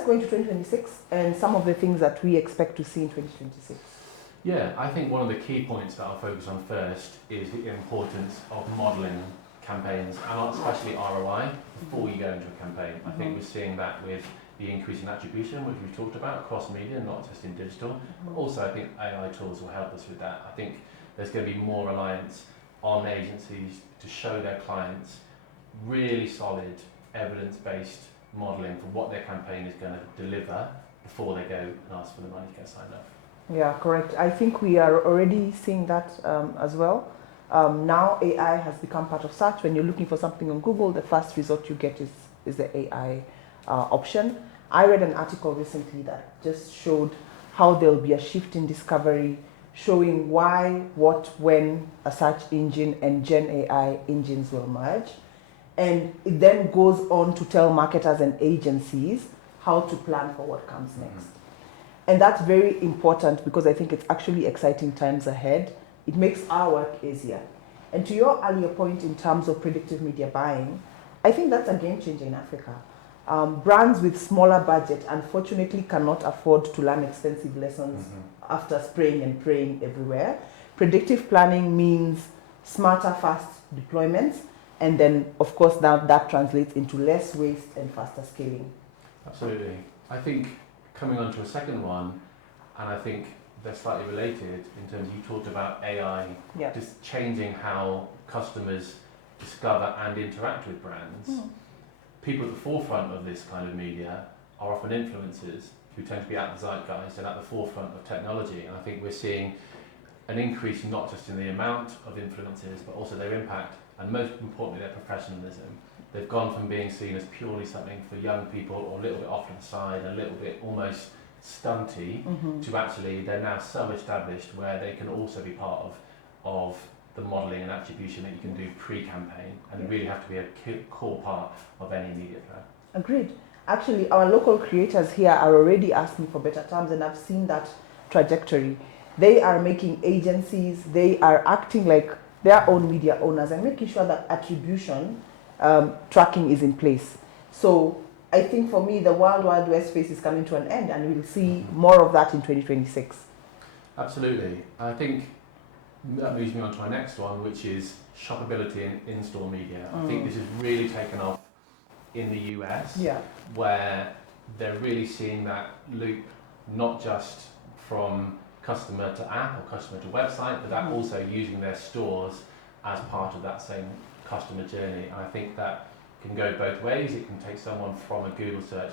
let's go into 2026 and some of the things that we expect to see in 2026. Yeah, I think one of the key points that I'll focus on first is the importance of modelling campaigns, and especially ROI, before you go into a campaign. I think we're seeing that with the increase in attribution, which we've talked about across media, not just in digital. But also, I think AI tools will help us with that. I think there's going to be more reliance on agencies to show their clients really solid, evidence-based modelling for what their campaign is going to deliver before they go and ask for the money to get signed up. Yeah, correct. I think we are already seeing that as well. Now AI has become part of search. When you're looking for something on Google, the first result you get is the AI option. I read an article recently that just showed how there'll be a shift in discovery, showing why, what, when a search engine and Gen AI engines will merge. And it then goes on to tell marketers and agencies how to plan for what comes next. And that's very important because I think it's actually exciting times ahead. It makes our work easier. And to your earlier point in terms of predictive media buying, I think that's a game changer in Africa. Brands with smaller budget unfortunately cannot afford to learn expensive lessons after spraying and praying everywhere. Predictive planning means smarter, fast deployments, and then of course that translates into less waste and faster scaling. Absolutely. I think coming on to a second one, and I think they're slightly related in terms you talked about AI just changing how customers discover and interact with brands. People at the forefront of this kind of media are often influencers who tend to be at the zeitgeist and at the forefront of technology. And I think we're seeing an increase not just in the amount of influencers, but also their impact, and most importantly, their professionalism. They've gone from being seen as purely something for young people or a little bit off to the side, a little bit almost stunty, to actually they're now so established where they can also be part of the modelling and attribution that you can do pre-campaign, and really have to be a core part of any media plan. Agreed. Actually, our local creators here are already asking for better terms, and I've seen that trajectory. They are making agencies, they are acting like their own media owners and making sure that attribution tracking is in place. So I think for me, the Wild Wild West phase is coming to an end, and we'll see more of that in 2026. Absolutely. I think that moves me on to our next one, which is shoppability in in-store media. I think this has really taken off in the US, where they're really seeing that loop, not just from customer to app or customer to website, but that also using their stores as part of that same customer journey. And I think that can go both ways. It can take someone from a Google search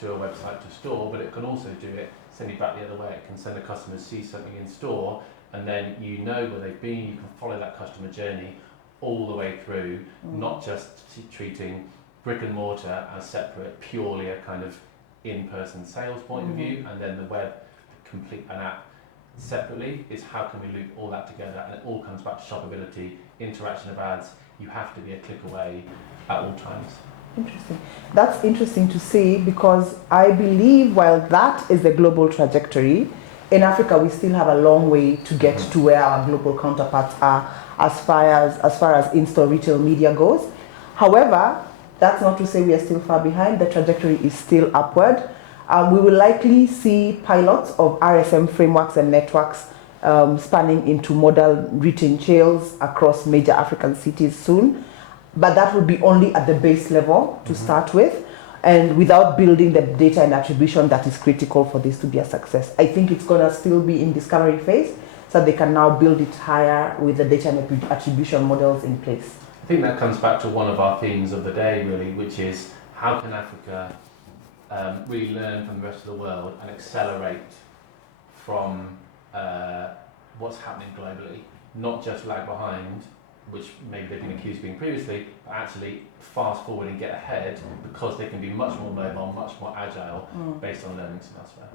to a website to store, but it can also do it, send you back the other way. It can send the customer see something in store, and then you know where they've been. You can follow that customer journey all the way through, not just treating brick and mortar as separate, purely a kind of in-person sales point of view, and then the web complete an app separately. Is how can we loop all that together, and it all comes back to shoppability, interaction of ads. You have to be a click away at all times. Interesting. That's interesting to see, because I believe while that is the global trajectory, in Africa we still have a long way to get to where our global counterparts are as far as in-store retail media goes. However, that's not to say we are still far behind. The trajectory is still upward. We will likely see pilots of RSM frameworks and networks spanning into model retail chains across major African cities soon. But that would be only at the base level to start with, and without building the data and attribution that is critical for this to be a success. I think it's going to still be in discovery phase, so they can now build it higher with the data and attribution models in place. I think that comes back to one of our themes of the day, really, which is how can Africa really learn from the rest of the world and accelerate from what's happening globally, not just lag behind, which maybe they've been accused of being previously, but actually fast forward and get ahead, because they can be much more mobile, much more agile, based on learnings from elsewhere.